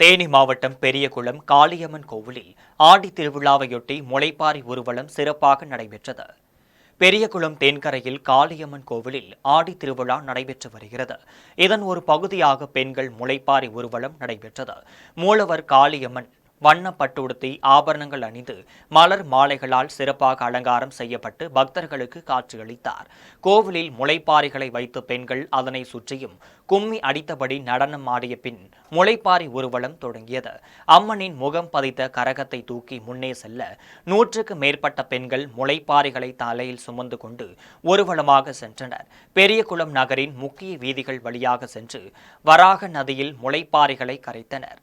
தேனி மாவட்டம் பெரியகுளம் காளியம்மன் கோவிலில் ஆடி திருவிழாவையொட்டி முளைப்பாரி ஊர்வலம் சிறப்பாக நடைபெற்றது. பெரியகுளம் தென்கரையில் காளியம்மன் கோவிலில் ஆடி திருவிழா நடைபெற்று வருகிறது. இதன் ஒரு பகுதியாக பெண்கள் முளைப்பாரி ஊர்வலம் நடைபெற்றது. மூலவர் காளியம்மன் வண்ணப்பட்டுடுத்தி ஆபரணங்கள் அணிந்து மலர் மாலைகளால் சிறப்பாக அலங்காரம் செய்யப்பட்டு பக்தர்களுக்கு காட்சியளித்தார். கோவிலில் முளைப்பாரிகளை வைத்து பெண்கள் அதனை சுற்றியும் கும்மி அடித்தபடி நடனம் ஆடிய பின் முளைப்பாரி ஊர்வலம் தொடங்கியது. அம்மனின் முகம் பதித்த கரகத்தை தூக்கி முன்னே செல்ல 100க்கு மேற்பட்ட பெண்கள் முளைப்பாரிகளை தலையில் சுமந்து கொண்டு ஊர்வலமாக சென்றனர். பெரியகுளம் நகரின் முக்கிய வீதிகள் வழியாக சென்று வராக நதியில் முளைப்பாரிகளை கரைத்தனர்.